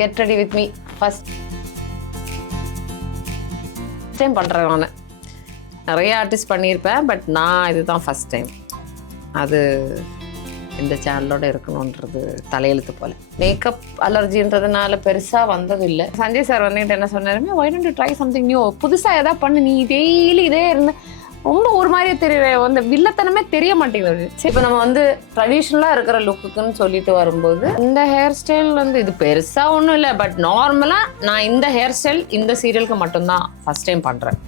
Get ready with me first time பண்ணுறேன். நான் நிறைய ஆர்டிஸ்ட் பண்ணியிருப்பேன், பட் நான் இதுதான் ஃபஸ்ட் டைம். அது இந்த சேனலோட இருக்கணுன்றது தலையெழுத்து போல. மேக்கப் அலர்ஜின்றதுனால பெருசாக வந்தது இல்லை. சஞ்சய் சார் வந்துட்டு என்ன சொன்னாருமே, why don't you try something new, புதுசாக எதாவது பண்ணு, நீ டெய்லி இதே இருந்து ரொம்ப ஒரு மாதிரியே தெரிய அந்த வில்லத்தனமே தெரிய மாட்டேங்குது. சரி, இப்போ நம்ம வந்து ட்ரெடிஷ்னலாக இருக்கிற லுக்குக்குன்னு சொல்லிட்டு வரும்போது இந்த ஹேர் ஸ்டைல் வந்து இது பெருசாக ஒன்றும் இல்லை, பட் நார்மலாக நான் இந்த ஹேர் ஸ்டைல் இந்த சீரியலுக்கு மட்டும்தான் ஃபஸ்ட் டைம் பண்ணுறேன்.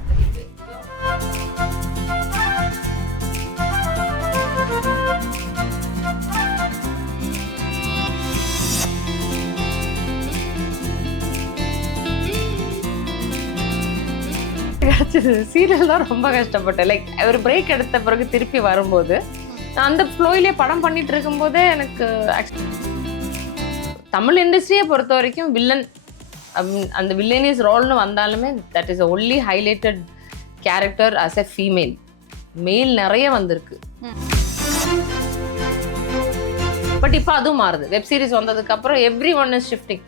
சீரியல் தான் ரொம்ப கஷ்டப்பட்டேன். லைக் ஒரு பிரேக் எடுத்த பிறகு திருப்பி வரும்போது நான் அந்த ஃப்ளோயிலே படம் பண்ணிட்டு இருக்கும்போதே எனக்கு தமிழ் இண்டஸ்ட்ரியை பொறுத்த வரைக்கும் வில்லன் அந்த வில்லனியஸ் ரோல்னு வந்தாலுமே that is only highlighted character as a female. மேல் நிறைய வந்திருக்கு, பட் இப்போ அதுவும் மாறுது. வெப் சீரிஸ் வந்ததுக்கு அப்புறம் எவ்ரி ஒன் இஸ் ஷிஃப்டிங்.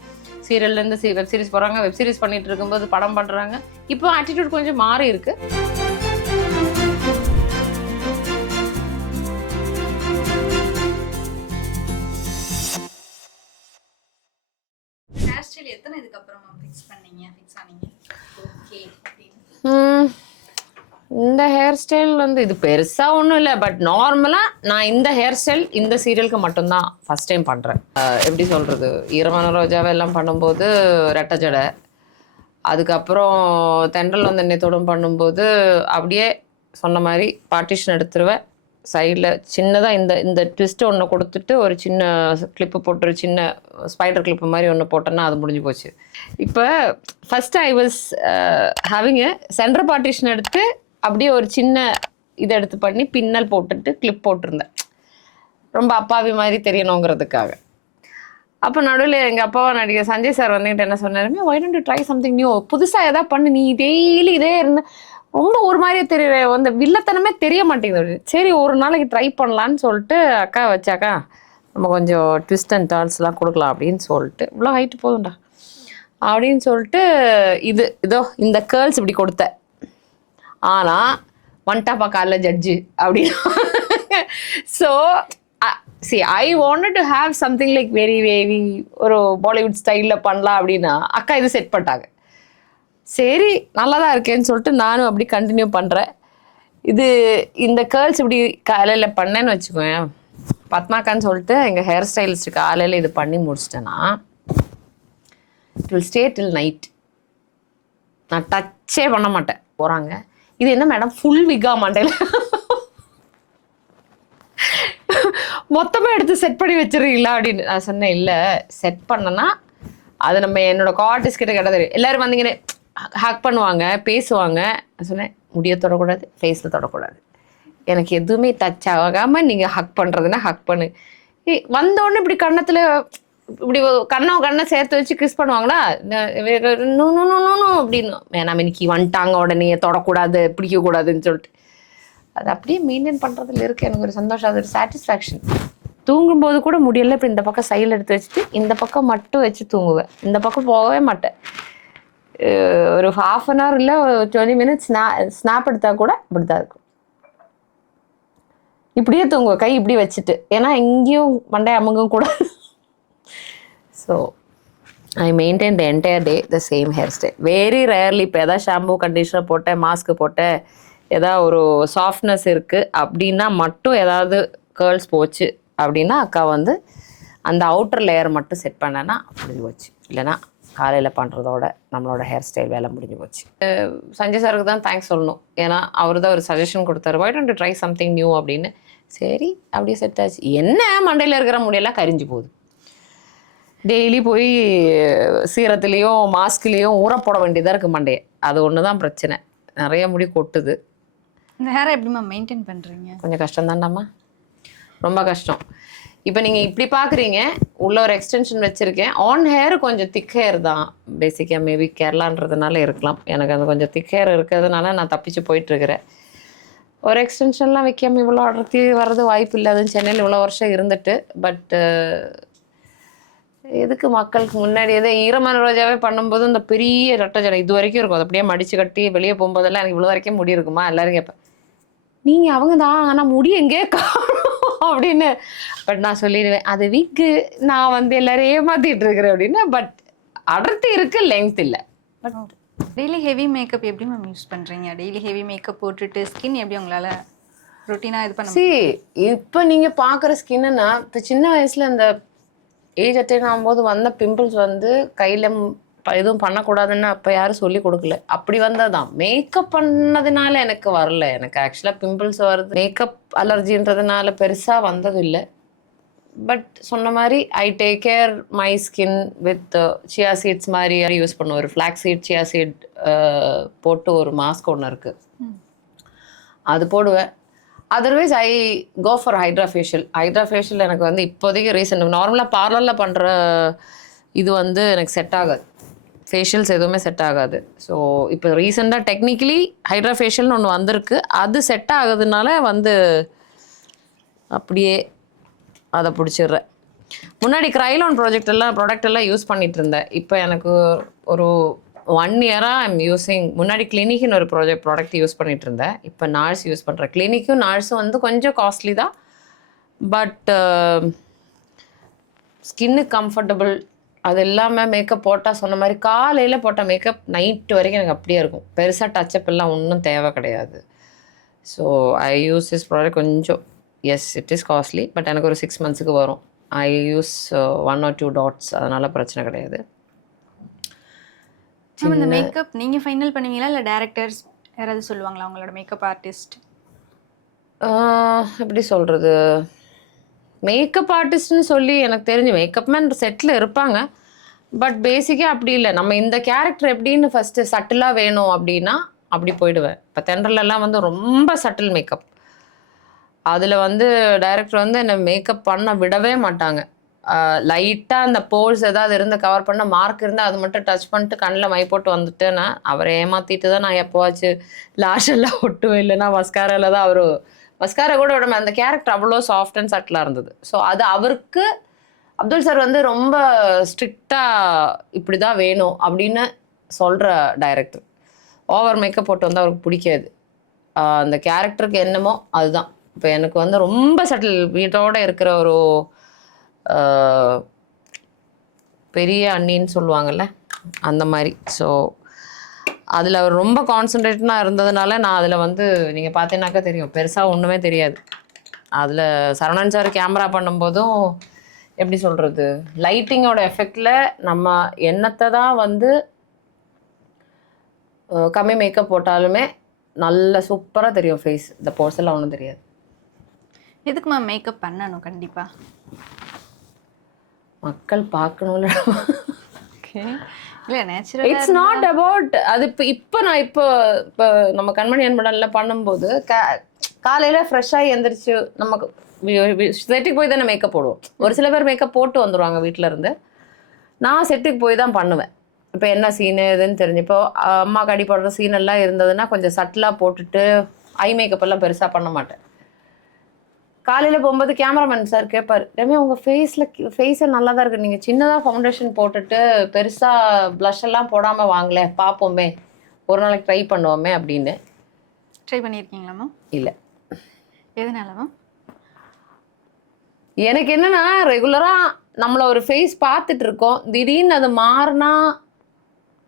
சீரியல்லேருந்து வெப் சீரிஸ் போகிறாங்க, வெப் சீரிஸ் பண்ணிட்டு இருக்கும்போது படம் பண்ணுறாங்க. இப்போ ஆட்டிடியூட் கொஞ்சம் மாறி இருக்கு. இந்த ஹேர் ஸ்டைல் வந்து இது பெருசாக ஒன்றும் இல்லை, பட் நார்மலாக நான் இந்த ஹேர் ஸ்டைல் இந்த சீரியலுக்கு மட்டும்தான் ஃபஸ்ட் டைம் பண்ணுறேன். எப்படி சொல்கிறது, ஈரமான ரோஜாவை எல்லாம் பண்ணும்போது ரெட்டை ஜடை, அதுக்கப்புறம் தென்றல் வந்து என்னத்தோடும் பண்ணும்போது அப்படியே சொன்ன மாதிரி பார்ட்டிஷன் எடுத்துருவேன். சைடில் சின்னதாக இந்த இந்த ட்விஸ்ட்டு ஒன்று கொடுத்துட்டு ஒரு சின்ன கிளிப்பு போட்டு ஒரு சின்ன ஸ்பைடர் கிளிப்பு மாதிரி ஒன்று போட்டோன்னா அது முடிஞ்சு போச்சு. இப்போ first I was having a centre partition எடுத்து அப்படியே ஒரு சின்ன இதை எடுத்து பண்ணி பின்னல் போட்டுட்டு கிளிப் போட்டிருந்தேன், ரொம்ப அப்பாவி மாதிரி தெரியணுங்கிறதுக்காக. அப்போ நடுவில் எங்கள் அப்பாவை நடிகர் சஞ்சய் சார் வந்துட்டு என்ன சொன்னாருமே, why don't you try something new, புதுசாக எதாவது பண்ணு, நீ டெய்லி இதே இருந்து ரொம்ப ஒரு மாதிரியே தெரிய அந்த வில்லத்தனமே தெரிய மாட்டேங்குது. சரி, ஒரு நாளைக்கு ட்ரை பண்ணலான்னு சொல்லிட்டு அக்கா வச்சாக்கா நம்ம கொஞ்சம் ட்விஸ்ட் அண்ட் டர்ன்ஸ்லாம் கொடுக்கலாம் அப்படின்னு சொல்லிட்டு, இவ்வளோ ஹைட்டு போதும்டா அப்படின்னு சொல்லிட்டு இதோ இந்த கேர்ள்ஸ் இப்படி கொடுத்தேன். ஆனால் ஒன்டாப்பா காலில் ஜட்ஜு அப்படின்னு. So see, I wanted to have something like very very ஒரு பாலிவுட் ஸ்டைலில் பண்ணலாம் அப்படின்னா அக்கா இது செட் பண்ணிட்டாங்க. சரி, நல்லா தான் இருக்கேன்னு சொல்லிட்டு நானும் அப்படி கண்டினியூ பண்ணுறேன். இந்த கேர்ள்ஸ் இப்படி காலையில் பண்ணேன்னு வச்சுக்கோங்க, பத்மாக்கான்னு சொல்லிட்டு எங்கள் ஹேர் ஸ்டைலிஸ்ட்டு காலையில் இது பண்ணி முடிச்சிட்டேன்னா it will stay till night. நான் டச்சே பண்ண மாட்டேன். போகிறாங்க, இது என்ன மேடம் ஃபுல் விகா மண்டையில் மொத்தமாக எடுத்து செட் பண்ணி வச்சிருக்கீங்களா அப்படின்னு நான் சொன்னேன். இல்லை, செட் பண்ணனா அது நம்ம என்னோட ஆர்டிஸ்ட் கிட்ட கேட்டால் தெரியும். எல்லோரும் வந்தீங்கன்னு ஹக் பண்ணுவாங்க, பேசுவாங்க. நான் சொன்னேன், முடிய தொடக்கூடாது, ஃபேஸில் தொடக்கூடாது, எனக்கு எதுவுமே டச் ஆகாமல் நீங்கள் ஹக் பண்ணுறதுன்னா ஹக் பண்ணு. வந்தோடனே இப்படி கன்னத்தில் இப்படி கண்ணை சேர்த்து வச்சு கிஸ் பண்ணுவாங்களா, அப்படின்னு வேணாம் இன்னைக்கு வந்துட்டாங்க உடனே தொடக்கூடாது பிடிக்கக்கூடாதுன்னு சொல்லிட்டு அது அப்படியே மெயின்டைன் பண்ணுறதுல இருக்குது எனக்கு ஒரு சந்தோஷம், அது ஒரு சாட்டிஸ்ஃபேக்ஷன். தூங்கும்போது கூட முடியல, இப்போ இந்த பக்கம் சைடில் எடுத்து வச்சுட்டு இந்த பக்கம் மட்டும் வச்சு தூங்குவேன், இந்த பக்கம் போகவே மாட்டேன். ஒரு 1/2 hour இல்லை 20 minutes ஸ்னாப் எடுத்தால் கூட இப்படி தான் இருக்கும். இப்படியே தூங்குவேன் கை இப்படி வச்சுட்டு, ஏன்னா எங்கேயும் மண்டை அமுங்கும் கூட. So I maintain the entire day the same hair style. Very rarely இப்போ எதாவது ஷாம்பூ கண்டிஷனர் போட்டேன், மாஸ்க்கு போட்டேன், ஏதாவது ஒரு சாஃப்ட்னஸ் இருக்குது அப்படின்னா மட்டும் ஏதாவது கேர்ள்ஸ் போச்சு அப்படின்னா அக்கா வந்து அந்த அவுட்டர் லேயர் மட்டும் செட் பண்ணேன்னா முடிஞ்சு போச்சு. இல்லைனா காலையில் பண்ணுறதோட நம்மளோட ஹேர் ஸ்டைல் வேலை முடிஞ்சு போச்சு. சஞ்சய் சாருக்கு தான் தேங்க்ஸ் சொல்லணும், ஏன்னா அவர் தான் ஒரு சஜஷன் கொடுத்தாரு, why don't you try something new அப்படின்னு. சரி, அப்படியே செட் ஆச்சு. என்ன மண்டையில் இருக்கிற முடியெல்லாம் கரிஞ்சு போகுது, டெய்லி போய் சீரத்துலேயும் மாஸ்க்லேயும் ஊற போட வேண்டியதாக இருக்குது மண்டையை. அது ஒன்று தான் பிரச்சனை, நிறைய முடி கொட்டுது. இந்த ஹேரை எப்படிமா மெயின்டைன் பண்ணுறீங்க? கொஞ்சம் கஷ்டம் தான்டாம்மா, ரொம்ப கஷ்டம். இப்போ நீங்கள் இப்படி பார்க்குறீங்க, உள்ள ஒரு எக்ஸ்டென்ஷன் வச்சுருக்கேன். ஆன் ஹேர் கொஞ்சம் திக் ஹேர் தான் பேசிக்காக, மேபி கேரளான்றதுனால இருக்கலாம். எனக்கு அது கொஞ்சம் திக் ஹேர் இருக்கிறதுனால நான் தப்பிச்சு போயிட்டுருக்கிறேன். ஒரு எக்ஸ்டென்ஷன்லாம் வைக்காமல் இவ்வளோ அடர்த்தி வர்றது வாய்ப்பு இல்லை. அதுவும் சென்னையில் இவ்வளோ வருஷம் இருந்துட்டு. பட் எதுக்கு மக்களுக்கு முன்னாடி எதோ ஈரமான ரோஜாவே பண்ணும்போது இந்த பெரிய ரெட்டை ஜடை இது வரைக்கும் இருக்கும். அது அப்படியே மடிச்சு கட்டி வெளியே போகும்போதெல்லாம் எனக்கு இவ்வளோ வரைக்கும் முடி இருக்குமா எல்லாரும் கேட்பேன். நீங்கள் அவங்க தான் ஆனால் முடி எங்கே காணும் அப்படின்னு. பட் நான் சொல்லிடுவேன் அது விக்கு, நான் வந்து எல்லாரும் ஏமாத்திட்டு இருக்கிறேன் அப்படின்னு. பட் அடர்த்தி இருக்கு, லெங்த் இல்லை. பட் டெய்லி ஹெவி மேக்கப் எப்படி மேம் யூஸ் பண்ணுறீங்க? டெய்லி ஹெவி மேக்கப் போட்டுட்டு ஸ்கின் எப்படி உங்களால் ரொட்டீனாக இது பண்ண? இப்போ நீங்கள் பார்க்குற ஸ்கின்னுன்னா இப்போ சின்ன வயசில் இந்த ஏஜ் அட்டைன் ஆகும்போது வந்த பிம்பிள்ஸ் வந்து கையில் எதுவும் பண்ணக்கூடாதுன்னு அப்போ யாரும் சொல்லி கொடுக்கல. அப்படி வந்தது தான். மேக்கப் பண்ணதுனால எனக்கு வரல. எனக்கு ஆக்சுவலாக பிம்பிள்ஸ் வருது, மேக்கப் அலர்ஜின்றதுனால பெருசாக வந்தது இல்லை. பட் சொன்ன மாதிரி I take care my skin with chia seeds மாதிரி யூஸ் பண்ணுவேன். ஒரு ஃப்ளாக் சீட் சியா சீட் போட்டு ஒரு மாஸ்க் ஒன்று இருக்குது, அது போடுவேன். Otherwise I go for hydra facial. Hydra facial எனக்கு வந்து இப்போதைக்கு ரீசெண்ட் நார்மலாக பார்லரில் பண்ணுற இது வந்து எனக்கு செட் ஆகாது. ஃபேஷியல்ஸ் எதுவுமே செட் ஆகாது. ஸோ இப்போ ரீசெண்டாக டெக்னிக்கலி ஹைட்ரா ஃபேஷியல்னு ஒன்று வந்திருக்கு. அது செட் ஆகுதுனால வந்து அப்படியே அதை பிடிச்சிடுறேன். முன்னாடி க்ரைலான் ப்ராடக்ட் எல்லாம் யூஸ் பண்ணிகிட்டு இருந்தேன். இப்போ எனக்கு ஒரு 1 இயராக ஐம் யூஸிங். முன்னாடி கிளினிக்னு ஒரு ப்ராடக்ட் யூஸ் பண்ணிகிட்டு இருந்தேன். இப்போ நார்ஸ் யூஸ் பண்ணுறேன். கிளினிக்கும் நார்ஸும் வந்து கொஞ்சம் காஸ்ட்லி தான். பட் ஸ்கின்னுக்கு கம்ஃபர்டபுள். அது இல்லாமல் மேக்கப் போட்டால் சொன்ன மாதிரி காலையில் போட்ட மேக்கப் நைட்டு வரைக்கும் எனக்கு அப்படியே இருக்கும். பெருசாக டச்சப் எல்லாம் ஒன்றும் தேவை கிடையாது. So I use this product. கொஞ்சம் yes it is costly, but எனக்கு ஒரு 6 monthsக்கு வரும். ஐ யூஸ் 1 or 2 dots, அதனால் பிரச்சனை கிடையாது. இந்த மேக்கப் நீங்கள் ஃபைனல் பண்ணுவீங்களா இல்லை டேரக்டர்ஸ் யாராவது சொல்லுவாங்களா உங்களோட மேக்கப் ஆர்டிஸ்ட்? எப்படி சொல்கிறது, மேக்கப் ஆர்டிஸ்ட்னு சொல்லி எனக்கு தெரிஞ்சு மேக்கப் மேன் செட்டில் இருப்பாங்க. பட் பேசிக்காக அப்படி இல்லை. நம்ம இந்த கேரக்டர் எப்படின்னு ஃபஸ்ட்டு சட்டிலாக வேணும் அப்படின்னா அப்படி போயிடுவேன். இப்போ தென்றலெல்லாம் வந்து ரொம்ப சட்டில் மேக்கப். அதில் வந்து டைரக்டர் வந்து என்னை மேக்கப் பண்ண விடவே மாட்டாங்க. லைட்டாக அந்த போல்ஸ் ஏதாவது இருந்து கவர் பண்ண மார்க் இருந்தால் அது மட்டும் டச் பண்ணிட்டு கண்ணில் மை போட்டு வந்துட்டேன்னா அவரை ஏமாற்றிட்டு தான் நான் எப்போவாச்சும் லாஷ் எல்லாம் ஒட்டுவேன். இல்லைன்னா மஸ்காராவில் தான் அவர் மஸ்காரா கூட விட அந்த கேரக்டர் அவ்வளோ சாஃப்ட் அண்ட் சட்டிலாக இருந்தது. ஸோ அது அவருக்கு அப்துல் சார் வந்து ரொம்ப ஸ்ட்ரிக்டாக இப்படி தான் வேணும் அப்படின்னு சொல்கிற டைரக்டர். ஓவர் மேக்கப் போட்டு வந்து அவருக்கு பிடிக்காது. அந்த கேரக்டருக்கு என்னமோ அதுதான். இப்போ எனக்கு வந்து ரொம்ப சட்டில் வீட்டோடு இருக்கிற ஒரு பெரிய அண்ணின்னு சொல்லுவாங்கள்ல அந்த மாதிரி. ஸோ அதில் அவர் ரொம்ப கான்சன்ட்ரேட்டனாக இருந்ததுனால நான் அதில் வந்து நீங்கள் பார்த்தீங்கன்னாக்கா தெரியும், பெருசாக ஒன்றுமே தெரியாது. அதில் சரவணன் சார் கேமரா பண்ணும்போதும் எப்படி சொல்கிறது, லைட்டிங்கோட எஃபெக்டில் நம்ம எண்ணத்தை தான் வந்து கம்மி மேக்கப் போட்டாலுமே நல்ல சூப்பராக தெரியும் ஃபேஸ். இந்த போர்ஸெல்லாம் ஒன்றும் தெரியாது. எதுக்கு மேம் மேக்கப் பண்ணணும்? கண்டிப்பாக மக்கள் பார்க்கணும்ல. ஓகே, இல்லை நேச்சுரல். இட்ஸ் நாட் அபவுட் அது. இப்போ நான் இப்போ நம்ம கண்மணி அன்படனில் பண்ணும்போது காலையில் ஃப்ரெஷ்ஷாக எழுந்திரிச்சு நமக்கு செட்டுக்கு போய் தானே மேக்கப் போடுவோம். ஒரு சில பேர் மேக்கப் போட்டு வந்துடுவாங்க வீட்டில் இருந்து. நான் செட்டுக்கு போய் தான் பண்ணுவேன். இப்போ என்ன சீனு இதுன்னு தெரிஞ்சு, இப்போ அம்மாக்கு அடிப்படுற சீனெல்லாம் இருந்ததுன்னா கொஞ்சம் சட்டிலாக போட்டுட்டு ஐ மேக்கப் எல்லாம் பெருசாக பண்ண மாட்டேன். காலையில் போகும்போது கேமராமேன் சார் கேட்பார், ரம்யா உங்கள் ஃபேஸை நல்லா தான் இருக்குது, நீங்கள் சின்னதாக ஃபவுண்டேஷன் போட்டுட்டு பெருசாக ப்ளஷ் எல்லாம் போடாமல் வாங்கல பார்ப்போமே, ஒரு நாளைக்கு ட்ரை பண்ணுவோமே அப்படின்னு. ட்ரை பண்ணியிருக்கீங்களா மேம்? இல்லை. எதனால மேம்? எனக்கு என்னென்னா ரெகுலராக நம்மளை ஒரு ஃபேஸ் பார்த்துட்டு இருக்கோம், திடீர்னு அது மாறினா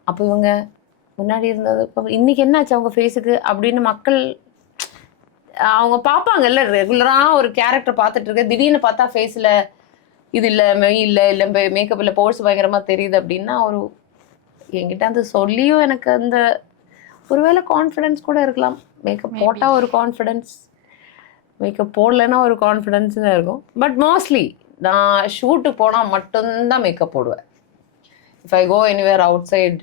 அப்போ இவங்க முன்னாடி இருந்தது இப்போ இன்றைக்கி என்னாச்சு அவங்க ஃபேஸுக்கு அப்படின்னு மக்கள் அவங்க பார்ப்பாங்கல்ல. ரெகுலராக ஒரு கேரக்டர் பார்த்துட்டு இருக்க, திடீர்னு பார்த்தா ஃபேஸில் இது இல்லை, மெய் இல்லை, இல்லை மேக்கப் இல்லை, போர்ஸ் பயங்கரமாக தெரியுது அப்படின்னா ஒரு என்கிட்ட அந்த சொல்லியும் எனக்கு அந்த ஒருவேளை கான்ஃபிடென்ஸ் கூட இருக்கலாம். மேக்கப் போட்டால் ஒரு கான்ஃபிடென்ஸ், மேக்கப் போடலைன்னா ஒரு கான்ஃபிடென்ஸ் தான் இருக்கும். பட் மோஸ்ட்லி நான் ஷூட்டுக்கு போனால் மட்டும்தான் மேக்கப் போடுவேன். If I go anywhere outside,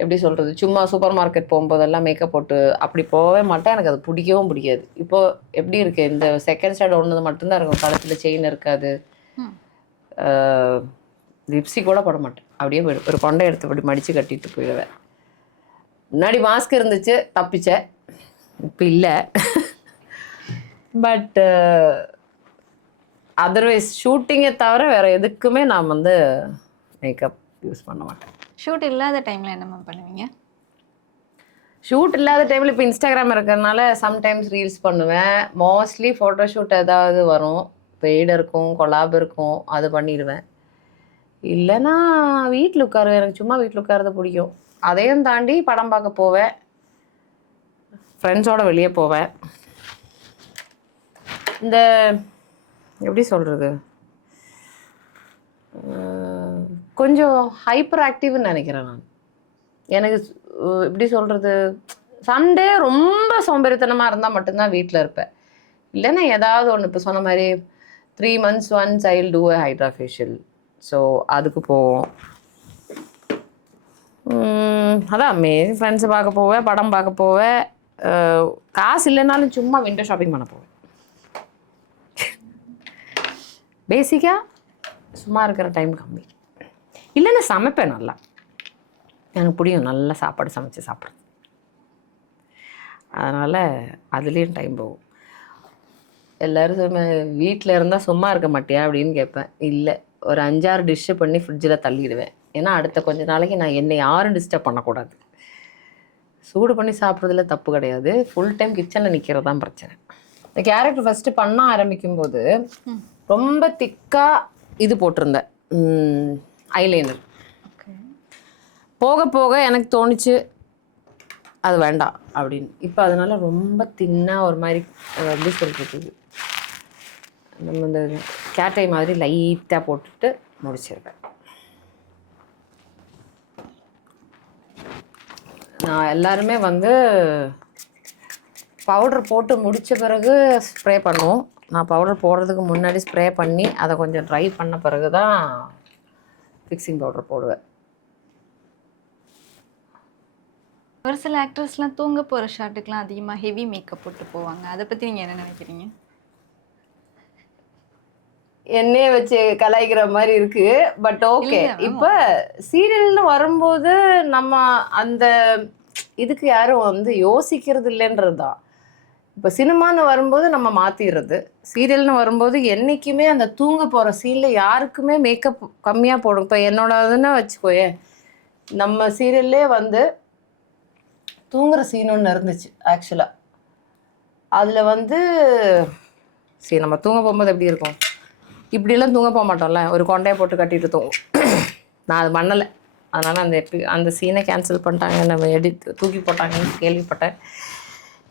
எப்படி சொல்கிறது, சும்மா சூப்பர் மார்க்கெட் போகும்போதெல்லாம் மேக்கப் போட்டு அப்படி போகவே மாட்டேன். எனக்கு அது பிடிக்கவும் பிடிக்காது. இப்போது எப்படி இருக்குது, இந்த செகண்ட் ஸ்டாண்ட் ஒன்று மட்டும்தான் இருக்கும், கழுத்தில் செயின் இருக்காது, லிப்ஸ்டிக் கூட போட மாட்டேன். அப்படியே ஒரு கொண்டை எடுத்து அப்படி மடித்து கட்டிட்டு போயிடுவேன். முன்னாடி மாஸ்க் இருந்துச்சு, தப்பிச்சேன், இப்போ இல்லை. பட் அதர்வைஸ் ஷூட்டிங்கை தவிர வேறு எதுக்குமே நான் வந்து மேக்கப் யூஸ் பண்ண மாட்டேன். ஷூட் இல்லாத டைமில் என்ன மேம் பண்ணுவீங்க? ஷூட் இல்லாத டைமில் இப்போ இன்ஸ்டாகிராம் இருக்கிறதுனால சம்டைம்ஸ் ரீல்ஸ் பண்ணுவேன். மோஸ்ட்லி ஃபோட்டோ ஷூட் ஏதாவது வரும், பெய்டு இருக்கும், கொலாப் இருக்கும், அது பண்ணிடுவேன். இல்லைன்னா வீட்டில் உட்காருவேன். எனக்கு சும்மா வீட்டில் உட்காரது பிடிக்கும். அதையும் தாண்டி படம் பார்க்க போவேன், ஃப்ரெண்ட்ஸோடு வெளியே போவேன். இந்த எப்படி சொல்கிறது, கொஞ்சம் ஹைப்பர் ஆக்டிவ்னு நினைக்கிறேன் நான். எனக்கு எப்படி சொல்கிறது, சண்டே ரொம்ப சோம்பேறித்தனமாக இருந்தால் மட்டும்தான் வீட்டில் இருப்பேன். இல்லைன்னா ஏதாவது ஒன்று இப்போ சொன்ன மாதிரி 3 months once I will do a hydra facial. So அதுக்கு போவோம். அதான் ஃப்ரெண்ட்ஸை பார்க்க போவேன், படம் பார்க்க போவேன். காசு இல்லைனாலும் சும்மா விண்டோ ஷாப்பிங் பண்ண போவேன். பேசிக்காக சும்மா இருக்கிற டைம் கம்மி. இல்லைன்னா சமைப்பேன் நல்லா. எனக்கு பிடிக்கும் நல்லா சாப்பாடு சமைச்சு சாப்பிட்றது. அதனால் அதுலேயும் டைம் போகும். எல்லோரும் வீட்டில் இருந்தால் சும்மா இருக்க மாட்டியா அப்படின்னு கேட்பேன். இல்லை, ஒரு 5-6 டிஷ்ஷு பண்ணி ஃப்ரிட்ஜில் தள்ளிடுவேன். ஏன்னா அடுத்த கொஞ்ச நாளைக்கு நான் என்னை யாரும் டிஸ்டர்ப் பண்ணக்கூடாது. சூடு பண்ணி சாப்பிட்றதுல தப்பு கிடையாது, ஃபுல் டைம் கிச்சனில் நிற்கிறது தான் பிரச்சனை. இந்த கேரக்டர் ஃபஸ்ட்டு பண்ண ஆரம்பிக்கும்போது ரொம்ப திக்காக இது போட்டிருந்தேன், ஐலைனர். போக போக எனக்கு தோணுச்சு அது வேண்டாம் அப்படின்னு. இப்போ அதனால் ரொம்ப தின்னாக ஒரு மாதிரி எப்படி சொல்கிறது, நம்ம இந்த கேட்டை மாதிரி லைட்டாக போட்டுட்டு முடிச்சிருப்பேன். நான் எல்லாருமே பவுடர் போட்டு முடித்த பிறகு ஸ்ப்ரே பண்ணுவோம். நான் பவுடர் போடுறதுக்கு முன்னாடி ஸ்ப்ரே பண்ணி அதை கொஞ்சம் ட்ரை பண்ண பிறகு தான் ஃபிக்ஸிங் பவுடர் போடுவேன். ஒரு சில ஆக்டர்ஸ்லாம் தூங்க போகிற ஷாட்டுக்கெலாம் அதிகமாக ஹெவி மேக்கப் போட்டு போவாங்க. அதை பற்றி நீங்கள் என்ன நினைக்கிறீங்க? என்னையே வச்சு கலாய்க்கிற மாதிரி இருக்கு, பட் ஓகே. இப்போ சீரியல்னு வரும்போது நம்ம அந்த இதுக்கு யாரும் யோசிக்கிறது இல்லைன்றது தான். இப்போ சினிமான்னு வரும்போது நம்ம மாற்றிடுறது. சீரியல்னு வரும்போது என்றைக்குமே அந்த தூங்க போகிற சீனில் யாருக்குமே மேக்கப் கம்மியாக போடும். இப்போ என்னோடதுன்னு வச்சுக்கோயே, நம்ம சீரியல்லே தூங்குற சீன் ஒன்று இருந்துச்சு ஆக்சுவலாக. அதில் சரி, நம்ம தூங்க போகும்போது எப்படி இருக்கும், இப்படிலாம் தூங்க போக மாட்டோம்ல, ஒரு கொண்டையை போட்டு கட்டிட்டு தூங்கும். நான் அது பண்ணலை, அதனால் அந்த சீனை கேன்சல் பண்ணிட்டாங்க, நம்ம தூக்கி போட்டாங்கன்னு கேள்விப்பட்டேன்.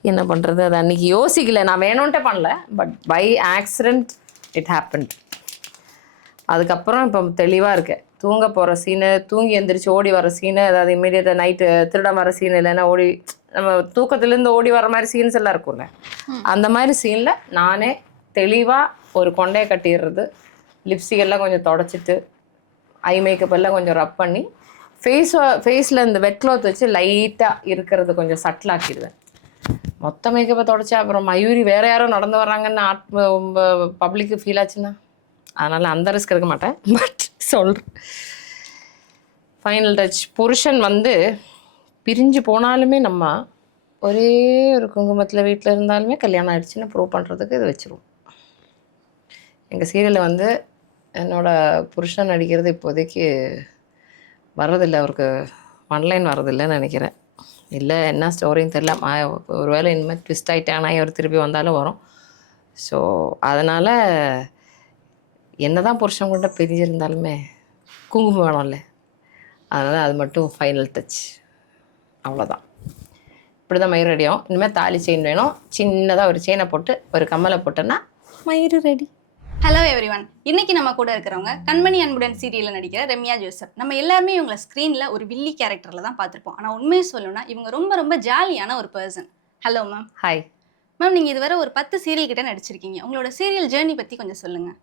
என்ன பண்ணுறது, அது அன்றைக்கி யோசிக்கலை, நான் வேணும்ன்ட்டே பண்ணல, but by accident it happened. அதுக்கப்புறம் இப்போ தெளிவாக இருக்கேன். தூங்க போகிற சீனு, தூங்கி எந்திரிச்சு ஓடி வர சீனு, அதாவது இம்மீடியட்டாக நைட்டு திருட வர சீன், இல்லைன்னா ஓடி நம்ம தூக்கத்துலேருந்து ஓடி வர மாதிரி சீன்ஸ் எல்லாம் இருக்கும்ல, அந்த மாதிரி சீனில் நானே தெளிவாக ஒரு கொண்டையை கட்டிடுறது, லிப்ஸ்டிக் எல்லாம் கொஞ்சம் தொடச்சிட்டு, ஐ மேக்கப் எல்லாம் கொஞ்சம் ரப் பண்ணி, ஃபேஸில் இந்த வெட் க்ளாத் வச்சு லைட்டாக இருக்கிறது கொஞ்சம் சட்டிலாக்கிடுவேன். மொத்த மேக்கப்பை தொடச்சி அப்புறம் மயூரி வேறு யாரோ நடந்து வர்றாங்கன்னு பப்ளிக்கு ஃபீல் ஆச்சுன்னா, அதனால் அந்த ரிஸ்க் எடுக்க மாட்டேன். பட் சொல்கிறேன், ஃபைனல் டச் புருஷன் பிரிஞ்சு போனாலுமே நம்ம ஒரே ஒரு குங்குமத்தில் வீட்டில் இருந்தாலுமே கல்யாணம் ஆகிடுச்சின்னு ப்ரூவ் பண்ணுறதுக்கு இது வச்சுருவோம். எங்கள் சீரியலில் என்னோடய புருஷன் நடிக்கிறது இப்போதைக்கு வர்றதில்லை, அவருக்கு ஒன்லைன் வர்றதில்லைன்னு நினைக்கிறேன். இல்லை என்ன ஸ்டோரின்னு தெரில, ஒரு வேளை இனிமேல் ட்விஸ்ட் ஆகிட்டானா அவர் திருப்பி வந்தாலும் வரும். ஸோ அதனால் என்ன தான் புருஷன் கூட பிரிஞ்சிருந்தாலுமே குங்குமம் வேணும்ல, அதனால் அது மட்டும் ஃபைனல் டச், அவ்வளோதான். இப்படி தான் மயிறு ரெடியாகும். இனிமேல் தாலி செயின் வேணும், சின்னதாக ஒரு செயினை போட்டு ஒரு கம்மலை போட்டோன்னா மயிறு ரெடி. ஹலோ எவ்ரிவன், இன்னைக்கு நம்ம கூட இருக்கிறவங்க கண்மணி அன்புடன் சீரியலில் நடிக்கிற ரம்யா ஜோசப். நம்ம எல்லாருமே இவங்களை ஸ்க்ரீனில் ஒரு வில்லி கேரக்டரில் தான் பார்த்துருப்போம். ஆனால் உண்மையை சொல்லணும்னா இவங்க ரொம்ப ரொம்ப ஜாலியான ஒரு person. Hello ma'am. Hi ma'am, நீங்கள் இதுவரை ஒரு 10 சீரியல் கிட்ட நடிச்சிருக்கீங்க. உங்களோட சீரியல் ஜேர்னி பற்றி கொஞ்சம் சொல்லுங்கள்.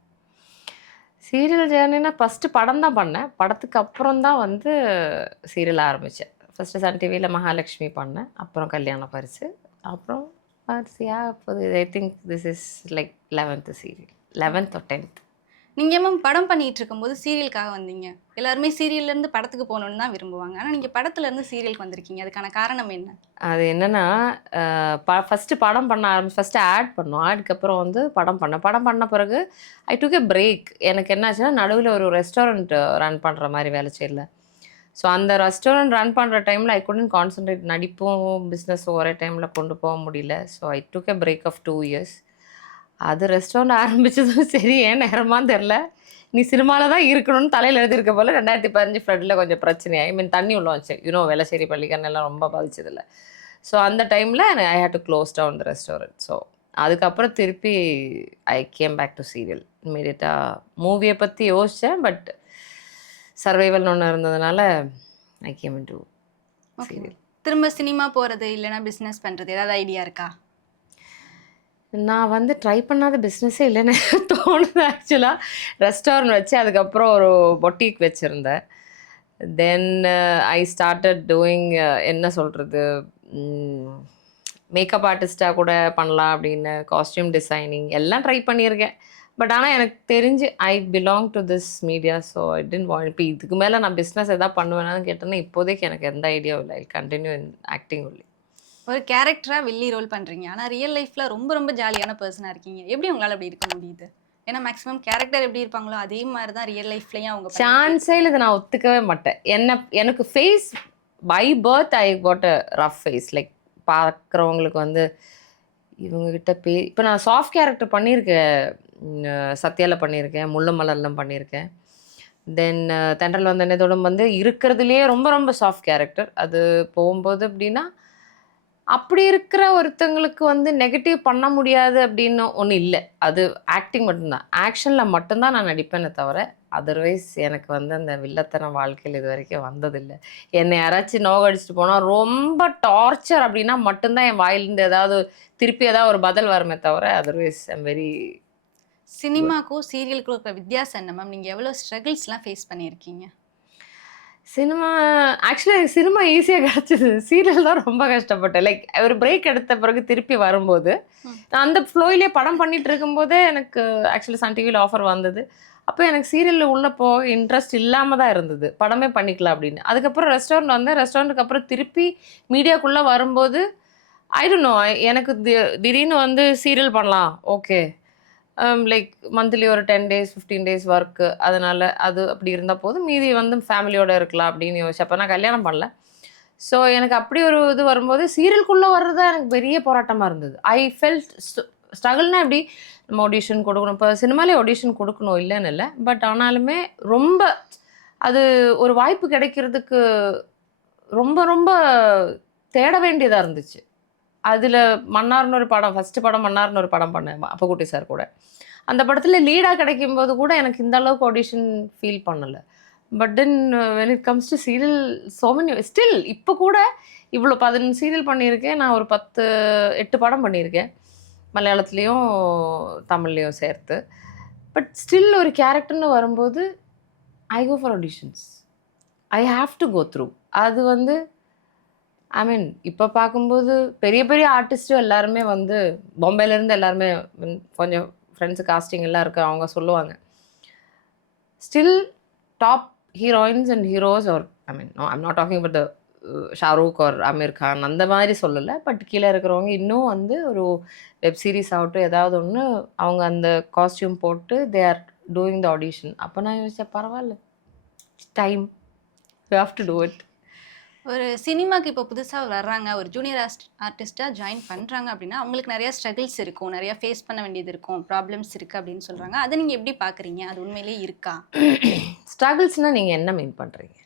சீரியல் ஜேர்னினா ஃபஸ்ட்டு படம் தான் பண்ணேன். படத்துக்கு அப்புறம் தான் சீரியல் ஆரம்பித்தேன். ஃபஸ்ட்டு சன் டிவியில் மகாலட்சுமி பண்ணேன், அப்புறம் கல்யாண பரிசு, அப்புறம் வரிசையாக இப்போது I think this is like 11th serial, 11th or 10th. நீங்க மேம் படம் பண்ணிட்டு இருக்கும்போது சீரியலுக்காக வந்தீங்க. எல்லாருமே சீரியல்ல இருந்து படத்துக்கு போகணும்னு தான் விரும்புவாங்க. ஆனா நீங்க படத்துல இருந்து சீரியலுக்கு வந்திருக்கீங்க. அதுக்கான காரணம் என்ன? அது என்னன்னா, ஃபர்ஸ்ட்டு படம் பண்ண ஃபர்ஸ்ட்டு ஆட் பண்ணோம். ஆட்க்கு அப்புறம் வந்து படம் பண்ணேன். படம் பண்ண பிறகு ஐ டுக் எ பிரேக். எனக்கு என்னாச்சுன்னா, நடுவுல ஒரு ரெஸ்டாரண்ட் ரன் பண்ற மாரி வேலை செய்யல. ஸோ அந்த ரெஸ்டாரண்ட் ரன் பண்ற டைம்ல ஐ குடன்ட் கான்சன்ட்ரேட். நடிப்பும், பிசினஸும் ஒரே டைம்ல கொண்டு போக முடியல. So I took a break of 2 years. அது ரெஸ்டாரண்ட் ஆரம்பிச்சதும் சரி, ஏன் நேரமான்னு தெரியல. நீ சினிமால தான் இருக்கணும்னு தலையில எழுதியிருக்க போல 2015 ஃப்ளட்ல கொஞ்சம் பிரச்சனையாயி தண்ணி உள்ள வந்துச்சு. வேளச்சேரி, பள்ளிக்கரணைலாம் ரொம்ப பாதிச்சதுல்ல. ஸோ அந்த டைம்ல I had to close down the restaurant. So அதுக்கப்புறம் திருப்பி I came back to serial. இம்மீடியட்டா மூவிய பத்தி யோசிச்சேன். பட் சர்வைவல்னு ஒண்ணு இருந்ததுனால I came into okay. Serial. திரும்ப சினிமா போறது, இல்லன்னா பிசினஸ் பண்றது ஏதாவது ஐடியா இருக்கா? நான் வந்து ட்ரை பண்ணாத பிஸ்னஸே இல்லைன்னு தோணுது ஆக்சுவலா. ரெஸ்டாரண்ட் வச்சு அதுக்கப்புறம் ஒரு பொட்டிக் வச்சிருந்தேன். தென் ஐ ஸ்டார்ட்டட் டூயிங் என்ன சொல்றது, மேக்கப் ஆர்டிஸ்ட்டா கூட பண்ணலாம் அப்படின்னு, காஸ்டியூம் டிசைனிங் எல்லாம் ட்ரை பண்ணியிருக்கேன். பட் ஆனா எனக்கு தெரிஞ்சு I belong to this media. So I didn't want. இப்போ இதுக்கு மேல நான் பிஸ்னஸ் எதாவது பண்ணுவேனான்னு கேட்டேன்னா, இப்போதைக்கு எனக்கு எந்த ஐடியாவும் இல்ல. ஐ கன்டின்யூ இன் ஆக்டிங் ஒன்லி. ஒரு கேரக்டரா வில்லி ரோல் பண்றீங்க. ஆனா ரியல் லைஃப்ல ரொம்ப ரொம்ப ஜாலியான பர்சனா இருக்கீங்க. எப்படி உங்களால அப்படி இருக்க முடியுது? ஏன்னா மேக்ஸிமம் கேரக்டர் எப்படி இருப்பாங்களோ அதே மாதிரி தான் ரியல் லைஃப்லயும் அவங்க பண்ணிட்டே சான்ஸே இல்ல. இத நான் ஒத்துக்கவே மாட்டேன். எனக்கு face by birth I got a rough face. Like பார்க்குறவங்களுக்கு வந்து இவங்க கிட்ட இப்ப நான் சாஃப்ட் கேரக்டர் பண்ணியிருக்கேன். சத்யால பண்ணியிருக்கேன். முள்ளு மலர்ல பண்ணியிருக்கேன். தென் தென்றல் வந்த நேரத்தோடும் வந்து இருக்கிறதுலயே ரொம்ப ரொம்ப சாஃப்ட் கேரக்டர். அது போகும்போது எப்படின்னா, அப்படி இருக்கிற ஒருத்தங்களுக்கு வந்து நெகட்டிவ் பண்ண முடியாது அப்படின்னு ஒண்ணு இல்ல. அது ஆக்டிங் மட்டும்தான். ஆக்ஷன்ல மட்டும்தான் நான் நடிப்பேனே தவிர, அதர்வைஸ் எனக்கு வந்து அந்த வில்லத்தனம் வாழ்க்கையில இதுவரைக்கும் வந்ததில்ல. என்னை யாராச்சும் நோகடிச்சுட்டு போனா, ரொம்ப டார்ச்சர் அப்படின்னா மட்டும்தான் என் வாயிலிருந்து ஏதாவது திருப்பி ஏதாவது ஒரு பதில் வருமே தவிர, otherwise I am very good. சினிமாக்கும் சீரியலுக்கும் இருக்கிற வித்தியாசம் என்ன மேம்? நீங்க எவ்வளவு ஸ்ட்ரகிள்ஸ்லாம் ஃபேஸ் பண்ணியிருக்கீங்க? சினிமா ஆக்சுவலா எனக்கு சினிமா ஈஸியா கிடைச்சது. சீரியல் தான் ரொம்ப கஷ்டப்பட்டேன். லைக் ஒரு பிரேக் எடுத்த பிறகு திருப்பி வரும்போது, ம். நான் அந்த ஃப்ளோயிலே படம் பண்ணிட்டு இருக்கும்போதே எனக்கு ஆக்சுவலி சன் டிவில ஆஃபர் வந்தது. அப்போ எனக்கு சீரியல்ல உள்ள இன்ட்ரெஸ்ட் இல்லாம தான் இருந்தது. படமே பண்ணிக்கலாம் அப்படின்னு. அதுக்கப்புறம் ரெஸ்டாரண்ட் வந்தேன். ரெஸ்டாரண்ட்டுக்கு அப்புறம் திருப்பி மீடியாக்குள்ள வரும்போது, ஐ டோன்ட் நோ, எனக்கு திடீர்னு வந்து சீரியல் பண்ணலாம். ஓகே. லைக் மந்த்லி ஒரு 10 டேஸ் 15 டேஸ் ஒர்க்கு. அதனால அது அப்படி இருந்தா போதும். மீதி வந்து ஃபேமிலியோட இருக்கலாம் அப்படின்னு யோசிச்சேன். அப்ப நான் கல்யாணம் பண்ணல. ஸோ எனக்கு அப்படி ஒரு இது வரும்போது சீரியலுக்குள்ள வர்றது தான் எனக்கு பெரிய போராட்டமா இருந்தது. ஐ ஃபெல்ட் ஸ்ட்ரகிள்னா எப்படி, நம்ம ஆடிஷன் கொடுக்கணும். இப்போ சினிமாலே ஆடிஷன் கொடுக்கணும் இல்லைன்னு இல்லை. பட் ஆனாலுமே ரொம்ப அது ஒரு வாய்ப்பு கிடைக்கிறதுக்கு ரொம்ப ரொம்ப தேட வேண்டியதா இருந்துச்சு. அதுல மன்னார்ன்னு ஒரு படம், ஃபர்ஸ்ட் படம் மன்னார்ன்னு ஒரு படம் பண்ணேன். அப்பக்குட்டி சார் கூட. அந்த படத்துல லீடா கிடைக்கும்போது கூட எனக்கு இந்த அளவுக்கு ஆடிஷன் ஃபீல் பண்ணல. But then when it comes to serial, so many still இப்ப கூட இவ்வளோ 15 சீரியல் பண்ணியிருக்கேன். நான் ஒரு 8 படம் பண்ணியிருக்கேன். மலையாளத்துலயும், தமிழ்லயும் சேர்த்து. பட் ஸ்டில் ஒரு கேரக்டர்ன்னு வரும்போது I go for auditions. I have to go through. அது வந்து ஐ மீன் இப்ப பார்க்கும்போது பெரிய பெரிய ஆர்டிஸ்ட்டும் எல்லாருமே வந்து பாம்பேல இருந்து எல்லாருமே கொஞ்சம் ஃப்ரெண்ட்ஸ் காஸ்டிங் எல்லாம் இருக்கு. அவங்க சொல்லுவாங்க. Still top heroines and heroes are I mean no I'm not talking about the Shahrukh or Aamir Khan அந்த மாதிரி சொல்லலை. பட் கீழே இருக்கிறவங்க இன்னும் வந்து ஒரு வெப் சீரிஸ் ஆகட்டும் ஏதாவது ஒன்று அவங்க அந்த காஸ்டியூம் போட்டு they are doing the audition. அப்போ நான் யோசிச்சேன் பரவாயில்ல, time you have to do it. ஒரு சினிமாக்கு இப்போ புதுசா வர்றாங்க, ஒரு ஜூனியர் ஆர்டிஸ்டா ஜாயின் பண்றாங்க அப்படின்னா, அவங்களுக்கு நிறைய ஸ்ட்ரகிள்ஸ் இருக்கும், நிறைய ஃபேஸ் பண்ண வேண்டியது இருக்கும், ப்ராப்ளம்ஸ் இருக்கு அப்படின்னு சொல்றாங்க. அதை நீங்க எப்படி பாக்குறீங்க? அது உண்மையிலேயே இருக்கா? ஸ்ட்ரகிள்ஸ்னா நீங்க என்ன மீன் பண்றீங்க?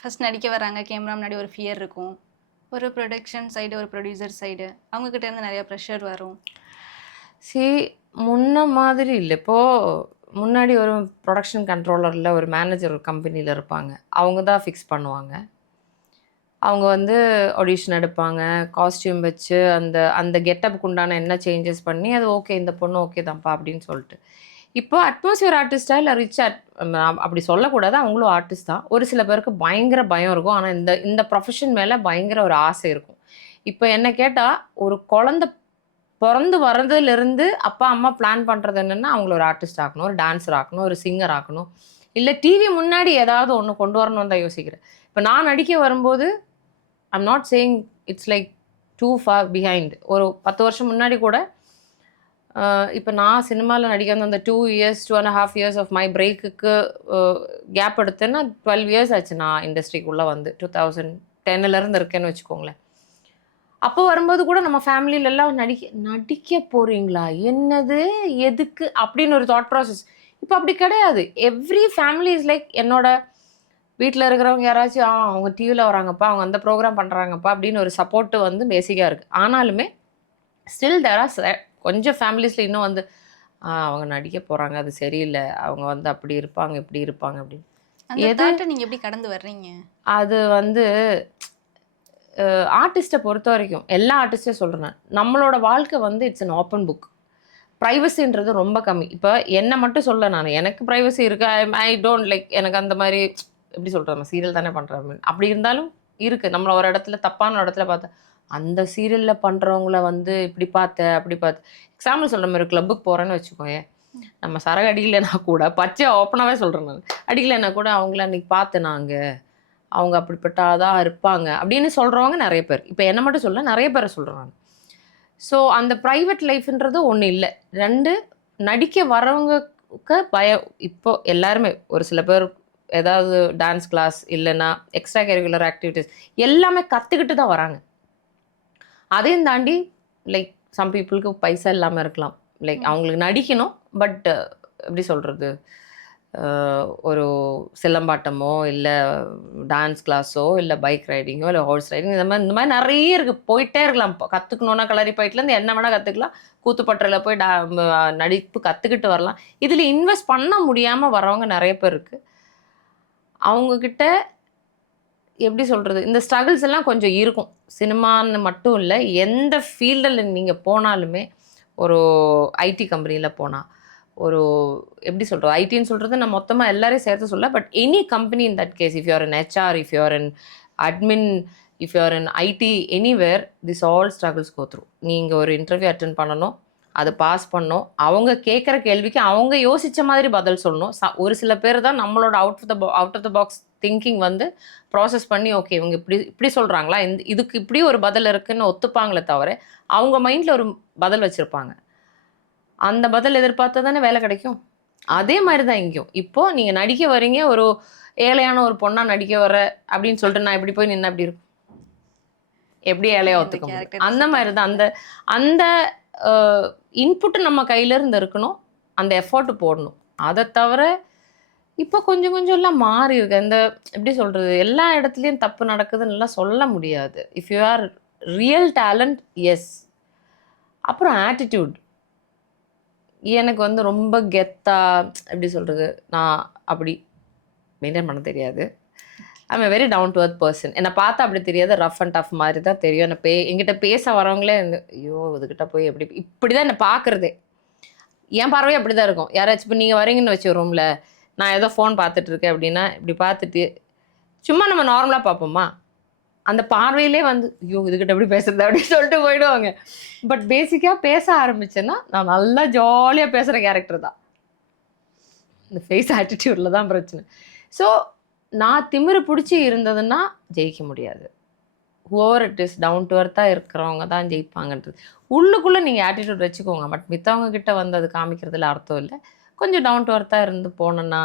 ஃபர்ஸ்ட் நடிக்க வர்றாங்க, கேமரா முன்னாடி ஒரு ஃபியர் இருக்கும். ஒரு ப்ரொடக்ஷன் சைடு, ஒரு ப்ரொடியூசர் சைடு, அவங்க கிட்ட இருந்து நிறைய ப்ரெஷர் வரும். சி முன்ன மாதிரி இல்லை. இப்போ முன்னாடி ஒரு ப்ரொடக்ஷன் கண்ட்ரோலரில் ஒரு மேனேஜர் ஒரு கம்பெனியில் இருப்பாங்க. அவங்க தான் ஃபிக்ஸ் பண்ணுவாங்க. அவங்க வந்து ஆடிஷன் எடுப்பாங்க, காஸ்டியூம் வச்சு அந்த அந்த கெட்டப்புக்கு உண்டான என்ன சேஞ்சஸ் பண்ணி அது ஓகே, இந்த பொண்ணு ஓகே தான்ப்பா அப்படின்னு சொல்லிட்டு. இப்போ அட்மாஸ்பியர் ஆர்டிஸ்டா இல்லை அப்படி சொல்லக்கூடாது, அவங்களும் ஆர்டிஸ்ட் தான். ஒரு சில பேருக்கு பயங்கர பயம் இருக்கும். ஆனால் இந்த ப்ரொஃபஷன் மேலே பயங்கர ஒரு ஆசை இருக்கும். இப்போ என்ன கேட்டால் ஒரு குழந்தை பிறந்து வர்றதுலேருந்து அப்பா அம்மா பிளான் பண்ணுறது என்னென்னா அவங்கள ஒரு ஆர்டிஸ்ட் ஆக்கணும், ஒரு டான்ஸர் ஆக்கணும், ஒரு சிங்கர் ஆக்கணும், இல்லை டிவி முன்னாடி ஏதாவது ஒன்று கொண்டு வரணும்னு தான் யோசிக்கிறேன். இப்போ நான் நடிக்க வரும்போது I'm not saying it's like too far behind. ஒரு 10 வருஷம் முன்னாடி கூட இப்போ நான் சினிமாவில் நடிக்க வந்து அந்த 2 இயர்ஸ் 2.5 இயர்ஸ் ஆஃப் மை பிரேக்குக்கு கேப் எடுத்தேன்னா 12 இயர்ஸ் ஆச்சு நான் இண்டஸ்ட்ரிக்குள்ளே வந்து 2010 இருக்கேன்னு வச்சுக்கோங்களேன். அப்போ வரும்போது கூட நம்ம ஃபேமிலியிலலாம் நடிக்க போகிறீங்களா, என்னது, எதுக்கு அப்படின்னு ஒரு தாட் ப்ராசஸ். இப்போ அப்படி கிடையாது. எவ்ரி ஃபேமிலி இஸ் லைக் என்னோட வீட்டில் இருக்கிறவங்க யாராச்சும் அவங்க டிவியில் வராங்கப்பா, அவங்க அந்த ப்ரோக்ராம் பண்ணுறாங்கப்பா அப்படின்னு ஒரு சப்போர்ட்டு வந்து பேசிக்காக இருக்குது. ஆனாலுமே ஸ்டில் தேர் ஆர் கொஞ்சம் ஃபேமிலிஸில் இன்னும் வந்து அவங்க நடிக்க போகிறாங்க, அது சரியில்லை, அவங்க வந்து அப்படி இருப்பாங்க இப்படி இருப்பாங்க அப்படின்னு. அந்த தாட்டை நீங்க எப்படி கடந்து வர்றீங்க? அது வந்து ஆர்டிஸ்ட்டை பொறுத்த வரைக்கும் எல்லா ஆர்டிஸ்ட்டையும் சொல்கிறேன், நம்மளோட வாழ்க்கை வந்து இட்ஸ் அன் ஓப்பன் புக். ப்ரைவசின்றது ரொம்ப கம்மி. இப்போ என்னை மட்டும் சொல்ல, நான் எனக்கு ப்ரைவசி இருக்கு, ஐ டோன்ட் லைக், எனக்கு அந்த மாதிரி எப்படி சொல்கிறது, நம்ம சீரியல் தானே பண்ணுறோம் அப்படி இருந்தாலும் இருக்குது. நம்மளை ஒரு இடத்துல தப்பான இடத்துல பார்த்தா அந்த சீரியலில் பண்ணுறவங்கள வந்து இப்படி பார்த்த அப்படி பார்த்து எக்ஸாம்பிள் சொல்கிற மாதிரி கிளப்புக்கு போகிறேன்னு வச்சுக்கோங்க, நம்ம சரகு அடிக்கலைன்னா கூட பச்சை ஓப்பனாகவே சொல்கிறேன், நான் அடிக்கலைன்னா கூட அவங்கள அன்றைக்கி பார்த்தேன், நாங்கள் அவங்க அப்படிப்பட்டதாக இருப்பாங்க அப்படின்னு சொல்கிறவங்க நிறைய பேர். இப்போ என்ன மட்டும் சொல்ல, நிறைய பேரை சொல்கிறேன் நான். ஸோ அந்த ப்ரைவேட் லைஃப்ன்றது ஒன்று இல்லை. 2 நடிக்க வரவங்களுக்கு இப்போ எல்லாருமே ஒரு சில பேர் ஏதாவது டான்ஸ் கிளாஸ் இல்லைன்னா எக்ஸ்ட்ரா கரிக்குலர் ஆக்டிவிட்டீஸ் எல்லாமே கற்றுக்கிட்டு தான் வராங்க. அதையும் தாண்டி லைக் சம் பீப்புளுக்கு பைசா இல்லாமல் இருக்கலாம், லைக் அவங்களுக்கு நடிக்கணும், பட் எப்படி சொல்கிறது, ஒரு சிலம்பாட்டமோ இல்லை டான்ஸ் கிளாஸோ இல்லை பைக் ரைடிங்கோ இல்லை ஹார்ஸ் ரைடிங் இந்த மாதிரி நிறைய இருக்குது, போயிட்டே இருக்கலாம். கற்றுக்கணுன்னா கலரி போயிட்டுலேருந்து என்ன வேணால் கற்றுக்கலாம், கூத்துப்பட்டில் போய் நடிப்பு கற்றுக்கிட்டு வரலாம். இதில் இன்வெஸ்ட் பண்ண முடியாமல் வரவங்க நிறைய பேர் இருக்குது. அவங்கக்கிட்ட எப்படி சொல்கிறது, இந்த ஸ்ட்ரகிள்ஸ் எல்லாம் கொஞ்சம் இருக்கும். சினிமான்னு மட்டும் இல்லை, எந்த ஃபீல்டில் நீங்கள் போனாலுமே, ஒரு ஐடி கம்பெனியில் போனால், ஒரு எப்படி சொல்கிறது, ஐடின்னு சொல்கிறது நான் மொத்தமாக எல்லாரையும் சேர்த்து சொல்ல, but any company in that case, if you're in HR, if you're in admin, if you're in IT, anywhere, this all struggles go through. நீங்கள் ஒரு இன்டர்வியூ அட்டென்ட் பண்ணணும், அதை பாஸ் பண்ணணும், அவங்க கேட்குற கேள்விக்கு அவங்க யோசித்த மாதிரி பதில் சொல்லணும். ஒரு சில பேர் தான் நம்மளோட out of the box thinking வந்து ப்ராசஸ் பண்ணி, ஓகே இவங்க இப்படி சொல்கிறாங்களா, இதுக்கு இப்படி ஒரு பதில் இருக்குதுன்னு ஒத்துப்பாங்களே தவிர அவங்க மைண்டில் ஒரு பதில் வச்சுருப்பாங்க. அந்த பதில் எதிர்பார்த்தா தானே வேலை கிடைக்கும். அதே மாதிரி தான் இங்கேயும். இப்போது நீங்கள் நடிக்க வரீங்க, ஒரு ஏழையான ஒரு பொண்ணாக நடிக்க வர அப்படின்னு சொல்லிட்டு நான் இப்படி போய் நின்று அப்படி இருக்கும், எப்படி ஏழையாக ஒத்துக்க முடியும்? அந்த மாதிரி தான் அந்த அந்த இன்புட்டு நம்ம கையிலேருந்து இருக்கணும், அந்த எஃபோர்ட்டு போடணும். அதை தவிர இப்போ கொஞ்சம் கொஞ்சம் எல்லாம் மாறி இருக்கு. இந்த எப்படி சொல்கிறது, எல்லா இடத்துலையும் தப்பு நடக்குதுன்னு சொல்ல முடியாது. If you are real talent, yes. அப்புறம் ஆட்டிடியூட், எனக்கு வந்து ரொம்ப கெத்தா எப்படி சொல்கிறது, நான் அப்படி மெயின்டைன் பண்ண தெரியாது. I'm a very down to earth person. என்னை பார்த்தா அப்படி தெரியாது, ரஃப் அண்ட் டஃப் மாதிரி தான் தெரியும். என்னை என்கிட்ட பேச வரவங்களே ஐயோ இதுக்கிட்ட போய் இப்படி தான் என்னை பார்க்குறதே. என் பார்வையே அப்படி தான் இருக்கும். யாராச்சும் இப்போ நீங்கள் வரீங்கன்னு வச்சு ரூமில், நான் ஏதோ ஃபோன் பார்த்துட்ருக்கேன் அப்படின்னா இப்படி பார்த்துட்டு சும்மா நம்ம நார்மலாக பார்ப்போமா, அந்த பார்வையிலே வந்து ஐயோ இதுக்கிட்ட எப்படி பேசுறது அப்படின்னு சொல்லிட்டு போயிடுவாங்க. பட் பேசிக்காக பேச ஆரம்பிச்சேன்னா நான் நல்லா ஜாலியாக பேசுகிற கேரக்டர் தான். இந்த ஃபேஸ் ஆட்டிடியூடில் தான் பிரச்சனை. ஸோ நான் திமிரு பிடிச்சி இருந்ததுன்னா ஜெயிக்க முடியாது. Whoever it is down to அர்த்தாக இருக்கிறவங்க தான் ஜெயிப்பாங்கன்றது. உள்ளுக்குள்ளே நீங்கள் ஆட்டிடியூட் வச்சுக்கோங்க, பட் மித்தவங்க கிட்ட வந்து அது காமிக்கிறதுல அர்த்தம் இல்லை. கொஞ்சம் டவுன் டு அர்த்தாக இருந்து போனோன்னா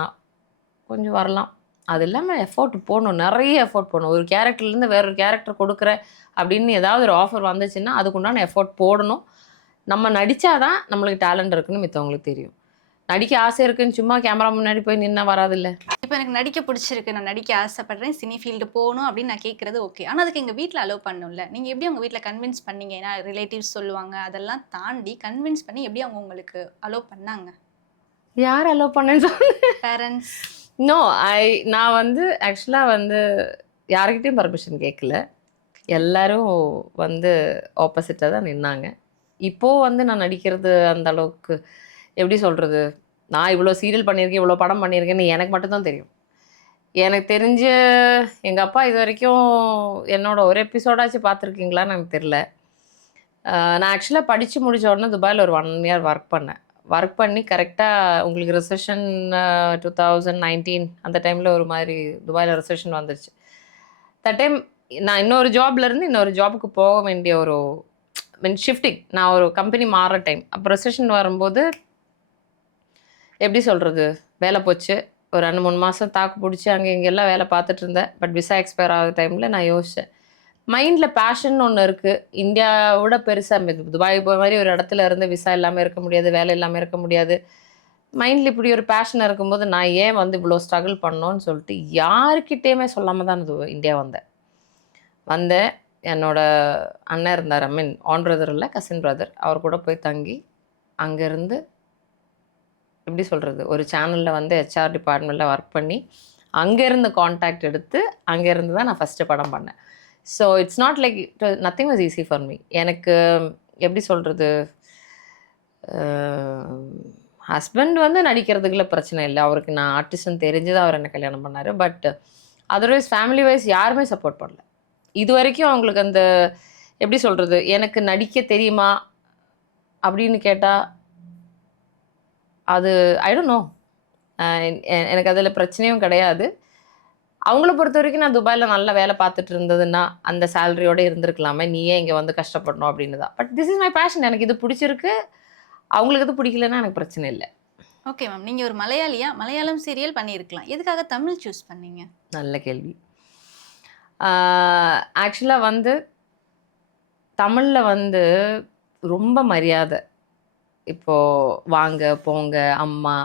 கொஞ்சம் வரலாம். அது இல்லாமல் எஃபோர்ட் போடணும், நிறைய எஃபோர்ட் போடணும். ஒரு கேரக்டர்லேருந்து வேறொரு கேரக்டர் கொடுக்குற அப்படின்னு ஏதாவது ஒரு ஆஃபர் வந்துச்சுன்னா அதுக்குண்டான எஃபோர்ட் போடணும். நம்ம நடித்தாதான் நம்மளுக்கு டேலண்ட் இருக்குன்னு மித்தவங்களுக்கு தெரியும். நடிக்க ஆசை இருக்குன்னு சும்மா கேமரா முன்னாடி போய் நின்னா வராதில்ல. இப்போ எனக்கு நடிக்க பிடிச்சிருக்கு, நான் நடிக்க ஆசைப்படுறேன், சினி ஃபீல்டு போகணும் அப்படின்னு நான் கேட்குறது ஓகே. ஆனால் அதுக்கு எங்கள் வீட்டில் அலோவ் பண்ணணும்ல. நீங்கள் எப்படி உங்கள் வீட்டில் கன்வின்ஸ் பண்ணீங்க? ஏன்னா ரிலேட்டிவ்ஸ் சொல்லுவாங்க, அதெல்லாம் தாண்டி கன்வின்ஸ் பண்ணி எப்படி அவங்க உங்களுக்கு அலோவ் பண்ணாங்க? யார் அலோவ் பண்ணேன்னு சொன்னேன்? பேரண்ட்ஸ்? நோ, நான் வந்து ஆக்சுவலாக வந்து யார்கிட்டையும் பர்மிஷன் கேட்கல. எல்லாரும் வந்து ஆப்போசிட்டாக தான் நின்னாங்க. இப்போது வந்து நான் நடிக்கிறது அந்த அளவுக்கு எப்படி சொல்கிறது, நான் இவ்வளோ சீரியல் பண்ணியிருக்கேன், இவ்வளோ படம் பண்ணியிருக்கேன்னு எனக்கு மட்டும்தான் தெரியும். எனக்கு தெரிஞ்சு எங்கள் அப்பா இது வரைக்கும் என்னோட ஒரு எபிசோடாச்சும் பார்த்துருக்கீங்களான்னு எனக்கு தெரில. நான் ஆக்சுவலாக படித்து முடிச்ச உடனே துபாயில் ஒரு 1 இயர் ஒர்க் பண்ணி கரெக்டாக உங்களுக்கு ரிசெஷன் 2019 அந்த டைமில் ஒரு மாதிரி துபாயில் ரிசெஷன் வந்துருச்சு. டைம் நான் இன்னொரு ஜாப்லேருந்து இன்னொரு ஜாபுக்கு போக வேண்டிய ஒரு ஷிஃப்டிங், நான் ஒரு கம்பெனி மாறுற டைம். அப்போ ரிசெஷன் வரும்போது எப்படி சொல்கிறது, வேலை போச்சு. ஒரு 2-3 மாதம் தாக்கு பிடிச்சி அங்கே இங்கெல்லாம் வேலை பார்த்துட்டு இருந்தேன். பட் விசா எக்ஸ்பயர் ஆகிற டைமில் நான் யோசித்தேன், மைண்டில் பேஷன் ஒன்று இருக்குது. இந்தியாவோட பெருசாக துபாய் போகிற மாதிரி ஒரு இடத்துல இருந்து விசா இல்லாமல் இருக்க முடியாது, வேலை இல்லாமல் இருக்க முடியாது. மைண்டில் இப்படி ஒரு பேஷன் இருக்கும்போது நான் ஏன் வந்து இவ்வளோ ஸ்ட்ரகிள் பண்ணோன்னு சொல்லிட்டு யாருக்கிட்டேயுமே சொல்லாமல் தான் இந்தியா வந்தேன். என்னோட அண்ணன் இருந்தார், ஐ மீன் ஆன் பிரதர் இல்லை, கசின் பிரதர். அவர் கூட போய் தங்கி அங்கேருந்து எப்படி சொல்கிறது, ஒரு சேனலில் வந்து ஹெச்ஆர் டிபார்ட்மெண்ட்டில் ஒர்க் பண்ணி அங்கேருந்து காண்டாக்ட் எடுத்து அங்கேருந்து தான் நான் ஃபஸ்ட்டு படம் பண்ணேன். So it's not like nothing was easy for me. எனக்கு எப்படி சொல்கிறது, ஹஸ்பண்ட் வந்து நடிக்கிறதுக்குள்ள பிரச்சனை இல்லை, அவருக்கு நான் ஆர்டிஸ்ட்னு தெரிஞ்சு தான் அவர் என்னை கல்யாணம் பண்ணார். பட் அதர்வைஸ் ஃபேமிலி வைஸ் யாருமே சப்போர்ட் பண்ணல இது வரைக்கும். அவங்களுக்கு அந்த எப்படி சொல்கிறது, எனக்கு நடிக்க தெரியுமா அப்படின்னு கேட்டால் அது ஐ டோன்ட் நோ. எனக்கு அதில் பிரச்சனையும் கிடையாது. அவங்கள பொறுத்த வரைக்கும் நான் துபாயில் நல்ல வேலை பார்த்துட்டு இருந்ததுன்னா அந்த சேலரியோடு இருந்திருக்கலாமே, நீ ஏன் இங்கே வந்து கஷ்டப்படணும் அப்படின்னு தான். But this is my passion, எனக்கு இது பிடிச்சிருக்கு. அவங்களுக்கு இது பிடிக்கலன்னா எனக்கு பிரச்சனை இல்லை. ஓகே மேம், நீங்கள் ஒரு மலையாளியா? மலையாளம் சீரியல் பண்ணியிருக்கலாம், எதுக்காக தமிழ் சூஸ் பண்ணீங்க? நல்ல கேள்வி. ஆக்சுவலாக வந்து தமிழில் வந்து ரொம்ப மரியாதை. இப்போது வாங்க போங்க அம்மா,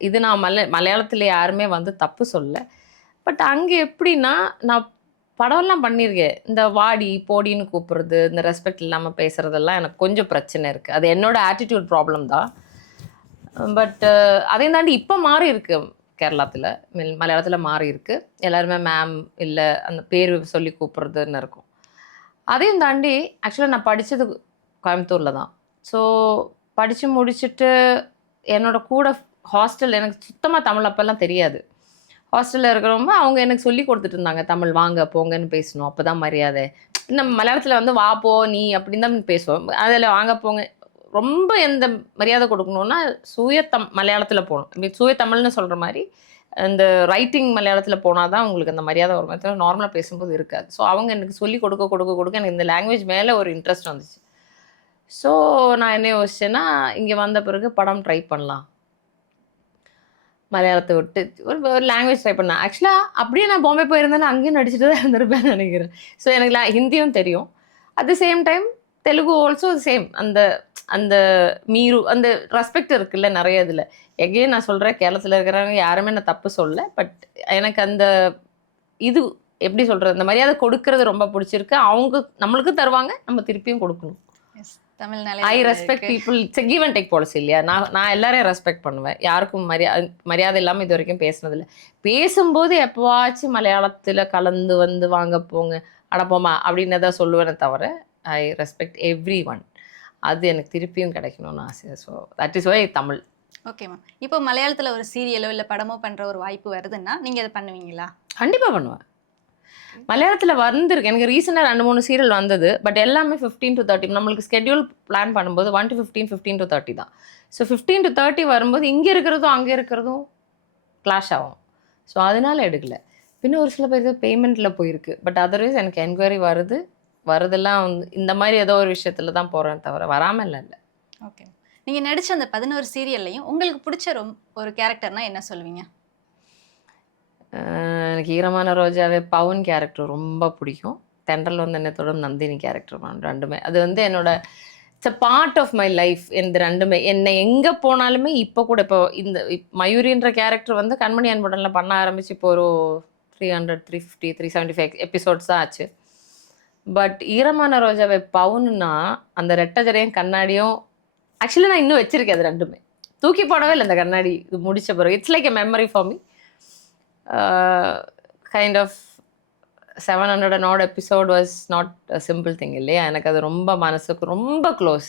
இது நான் மலையாளத்தில் யாருமே வந்து தப்பு சொல்ல. பட் அங்கே எப்படின்னா, நான் படம்லாம் பண்ணியிருக்கேன், இந்த வாடி போடின்னு கூப்பிட்றது, இந்த ரெஸ்பெக்ட் இல்லாமல் பேசுகிறதெல்லாம் எனக்கு கொஞ்சம் பிரச்சனை இருக்குது. அது என்னோட ஆட்டிடியூட் ப்ராப்ளம் தான். பட் அதையும் தாண்டி இப்போ மாறி இருக்கு கேரளாத்தில், மலையாளத்தில் மாறி இருக்கு. எல்லாருமே மேம் இல்லை அந்த பேர் சொல்லி கூப்பிட்றதுன்னு இருக்கும். அதையும் தாண்டி ஆக்சுவலாக நான் படித்தது கோயம்புத்தூரில் தான். ஸோ படித்து முடிச்சுட்டு என்னோட கூட ஹாஸ்டல், எனக்கு சுத்தமாக தமிழ் அப்போல்லாம் தெரியாது. ஹாஸ்டலில் இருக்கிறவங்க அவங்க எனக்கு சொல்லி கொடுத்துட்டு இருந்தாங்க, தமிழ் வாங்க போங்கன்னு பேசணும், அப்போ தான் மரியாதை. நம்ம மலையாளத்தில் வந்து வா போ நீ அப்படின்னு தான் பேசுவோம். அதில் வாங்க போங்க ரொம்ப எந்த மரியாதை கொடுக்கணுன்னா மலையாளத்தில் போகணும். தமிழ்னு சொல்கிற மாதிரி இந்த ரைட்டிங் மலையாளத்தில் போனால் தான் உங்களுக்கு அந்த மரியாதை வரும். மற்ற நார்மலாக பேசும்போது இருக்காது. ஸோ அவங்க எனக்கு சொல்லி கொடுக்க எனக்கு இந்த லாங்குவேஜ் மேலே ஒரு இன்ட்ரெஸ்ட் வந்துச்சு. ஸோ நான் என்ன யோசிச்சேன்னா, இங்கே வந்த பிறகு படம் ட்ரை பண்ணலாம், மலையாளத்தை விட்டு ஒரு லாங்குவேஜ் ட்ரை பண்ணேன். ஆக்சுவலாக அப்படியே நான் பாம்பே போயிருந்தேன்னா அங்கேயும் நடிச்சுட்டு தான் இருந்திருப்பேன்னு நினைக்கிறேன். ஸோ எனக்கு ஹிந்தியும் தெரியும், at the same time Telugu also same. அந்த அந்த மீறு அந்த ரெஸ்பெக்ட் இருக்குல்ல நிறைய இதில். எங்கேயும் நான் சொல்கிறேன், கேரளத்தில் இருக்கிறவங்க யாருமே நான் தப்பு சொல்ல. பட் எனக்கு அந்த இது எப்படி சொல்கிறது, அந்த மரியாதை கொடுக்கறது ரொம்ப பிடிச்சிருக்கு. அவங்க நம்மளுக்கும் தருவாங்க, நம்ம திருப்பியும் கொடுக்கணும். I respect people. It's a give and take policy இல்லையா? நான் எல்லாரையும் ரெஸ்பெக்ட் பண்ணுவேன், யாருக்கும் மரியாதை இல்லாமல் இது வரைக்கும் பேசினதில்லை. பேசும்போது எப்போவாச்சும் மலையாளத்தில் கலந்து வந்து வாங்க போங்க அடப்போமா அப்படின்னு தான் சொல்லுவேனே தவிர ஐ ரெஸ்பெக்ட் எவ்ரி ஒன். அது எனக்கு திருப்பியும் கிடைக்கணும்னு ஆசை. So that is why Tamil. Okay ma'am, இப்போ மலையாளத்தில் ஒரு சீரியலோ இல்லை படமோ பண்ணுற ஒரு வாய்ப்பு வருதுன்னா நீங்கள் அதை பண்ணுவீங்களா? கண்டிப்பாக பண்ணுவேன். மலையாளத்தில் வந்திருக்கு எனக்கு ரீசெண்டாக 2-3 சீரியல் வந்தது. பட் எல்லாமே 15 to 30. நம்மளுக்கு ஸ்கெட்யூல் பிளான் பண்ணும்போது 1 to 15, 15 to 30 தான். ஸோ 15 to 30 வரும்போது இங்கே இருக்கிறதும் அங்கே இருக்கிறதும் கிளாஷ் ஆகும். ஸோ அதனால எடுக்கல. பின்ன ஒரு சில பேர் பேமெண்ட்டில் போயிருக்கு. பட் அதர்வைஸ் எனக்கு என்கொயரி வருதெல்லாம் வந்து இந்த மாதிரி ஏதோ ஒரு விஷயத்தில் தான் போகிறேன் தவிர வராமல் இல்லை. ஓகே, நீங்கள் நடித்த அந்த 11 சீரியல்லையும் உங்களுக்கு பிடிச்ச ஒரு கேரக்டர்னால் என்ன சொல்லுவீங்க? எனக்கு ஈரமான ரோஜாவே பவுன் கேரக்டர் ரொம்ப பிடிக்கும். தென்றல் வந்து என்னத்தோட நந்தினி கேரக்டர் ரெண்டுமே. அது வந்து என்னோட it's a part of my life. இந்த ரெண்டுமே என்னை எங்கே போனாலுமே இப்போ கூட இப்போ இந்த மயூரின்ற கேரக்டர் வந்து கண்மணி அன்புடனில் பண்ண ஆரம்பிச்சு இப்போ ஒரு 300, 350, 375 எபிசோட்ஸ் தான் ஆச்சு. பட் ஈரமான ரோஜாவை பவுன்னா அந்த ரெட்டஜரையும் கண்ணாடியும் ஆக்சுவலி நான் இன்னும் வச்சிருக்கேன். அது ரெண்டுமே தூக்கி போடவே இல்லை இந்த கண்ணாடி இது முடிச்ச பிறகு. It's like a memory for me. Kind of 700 and odd episode was not a simple thing இல்லையா? எனக்கு அது ரொம்ப மனசுக்கு ரொம்ப க்ளோஸ்.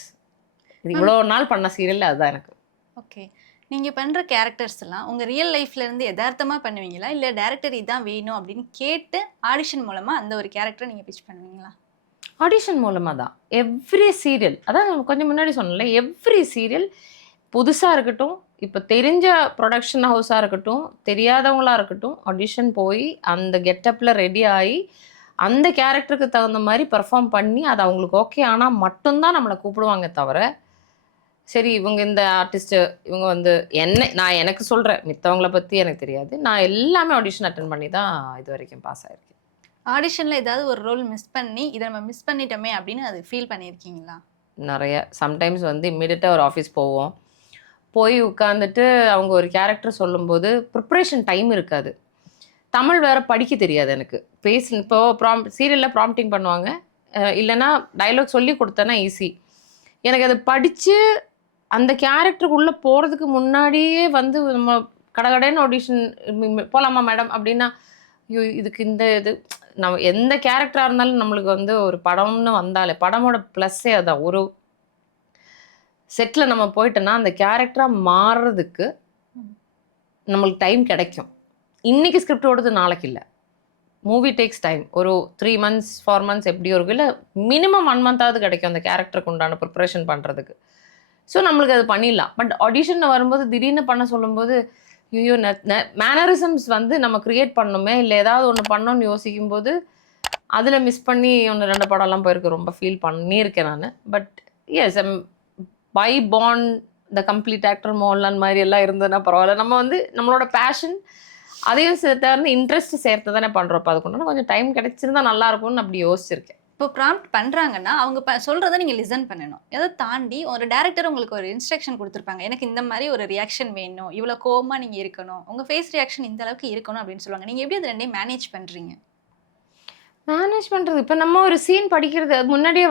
இது இவ்வளோ நாள் பண்ண சீரியல் அதுதான் எனக்கு. ஓகே, நீங்கள் பண்ணுற கேரக்டர்ஸ் எல்லாம் உங்கள் ரியல் லைஃப்லேருந்து யதார்த்தமாக பண்ணுவீங்களா, இல்லை டேரக்டர் இதான் வேணும் அப்படின்னு கேட்டு ஆடிஷன் மூலமாக அந்த ஒரு கேரக்டரை நீங்கள் பிச் பண்ணுவீங்களா? ஆடிஷன் மூலமாக தான். எவ்ரி சீரியல், அதான் நான் கொஞ்சம் முன்னாடி சொன்னேன்ல, எவ்ரி சீரியல் புதுசாக இருக்கட்டும், இப்போ தெரிஞ்ச ப்ரொடக்ஷன் ஹவுஸாக இருக்கட்டும், தெரியாதவங்களா இருக்கட்டும், ஆடிஷன் போய் அந்த கெட்டப்பில் ரெடி ஆகி அந்த கேரக்டருக்கு தகுந்த மாதிரி பெர்ஃபார்ம் பண்ணி அது அவங்களுக்கு ஓகே ஆனால் மட்டும்தான் நம்மளை கூப்பிடுவாங்க தவிர, சரி இவங்க இந்த ஆர்டிஸ்ட்டு இவங்க வந்து நான் எனக்கு சொல்கிறேன், மித்தவங்கள பற்றி எனக்கு தெரியாது. நான் எல்லாமே ஆடிஷன் அட்டன் பண்ணி தான் இது வரைக்கும் பாஸ் ஆயிருக்கேன். ஆடிஷன்ல ஏதாவது ஒரு ரோல் மிஸ் பண்ணி இதை நம்ம மிஸ் பண்ணிட்டோமே அப்படின்னு அது ஃபீல் பண்ணியிருக்கீங்களா? நிறைய சம்டைம்ஸ் வந்து இம்மிடியட்டாக ஒரு ஆஃபீஸ் போவோம். போய் உட்காந்துட்டு அவங்க ஒரு கேரக்டர் சொல்லும்போது ப்ரிப்ரேஷன் டைம் இருக்காது. தமிழ் வேற படிக்க தெரியாது எனக்கு. இப்போ சீரியலில் ப்ராம்ப்டிங் பண்ணுவாங்க. இல்லைன்னா டயலாக் சொல்லி கொடுத்தேன்னா ஈஸி. எனக்கு அது படித்து அந்த கேரக்டருக்குள்ளே போகிறதுக்கு முன்னாடியே வந்து நம்ம கடகடன்னு ஆடிஷன் போகலாமா மேடம் அப்படின்னா, ஐயோ இதுக்கு இது நம்ம எந்த கேரக்டராக இருந்தாலும் நம்மளுக்கு வந்து ஒரு படம்னு வந்தாலே படமோட ப்ளஸ்ஸே அதான். ஒரு செட்டில் நம்ம போயிட்டோன்னா அந்த கேரக்டராக மாறுறதுக்கு நம்மளுக்கு டைம் கிடைக்கும். இன்றைக்கி ஸ்கிரிப்ட் ஓடுது நாளைக்கு இல்லை. Movie takes time. ஒரு 3 months 4 months எப்படியோ இருக்கும், இல்லை மினிமம் 1 month கிடைக்கும் அந்த கேரக்டருக்கு உண்டான ப்ரிப்ரேஷன் பண்ணுறதுக்கு. ஸோ நம்மளுக்கு அது பண்ணிடலாம். பட் ஆடிஷனில் வரும்போது திடீர்னு பண்ண சொல்லும்போது, ஐயோ மேனரிசம்ஸ் வந்து நம்ம க்ரியேட் பண்ணணுமே, இல்லை ஏதாவது ஒன்று பண்ணோன்னு யோசிக்கும்போது அதில் மிஸ் பண்ணி 1-2 படம்லாம் போயிருக்கு. ரொம்ப ஃபீல் பண்ணியிருக்கேன் நான். But as by born the complete actor Mohanlal மாதிரி எல்லாம் இருந்ததுன்னா பரவாயில்ல. நம்ம வந்து நம்மளோட பேஷன் அதையும் சேர்த்து இன்ட்ரெஸ்ட் சேர்த்து தானே பண்ணுறோம். அப்போ அதுக்கு கொஞ்சம் டைம் கிடைச்சிருந்தா நல்லா இருக்கும்னு அப்படி யோசிச்சிருக்கேன். இப்போ ப்ராம்ப்ட் பண்ணுறாங்கன்னா அவங்க சொல்கிறத நீங்கள் லிசன் பண்ணணும். எதை தாண்டி ஒரு டேரக்டர் உங்களுக்கு ஒரு இன்ஸ்ட்ரக்ஷன் கொடுத்துருப்பாங்க, எனக்கு இந்த மாதிரி ஒரு ரியாக்ஷன் வேணும், இவ்வளோ கோவமாக நீங்கள் இருக்கணும், உங்கள் ஃபேஸ் ரியாக்ஷன் இந்த அளவுக்கு இருக்கணும் அப்படின்னு சொல்லுவாங்க. நீங்கள் எப்படி அது ரெண்டையும் மேனேஜ் பண்ணுறீங்க? மேனேஜ் பண்ணுறது இப்போ நம்ம ஒரு சீன் படிக்கிறது முன்னாடியே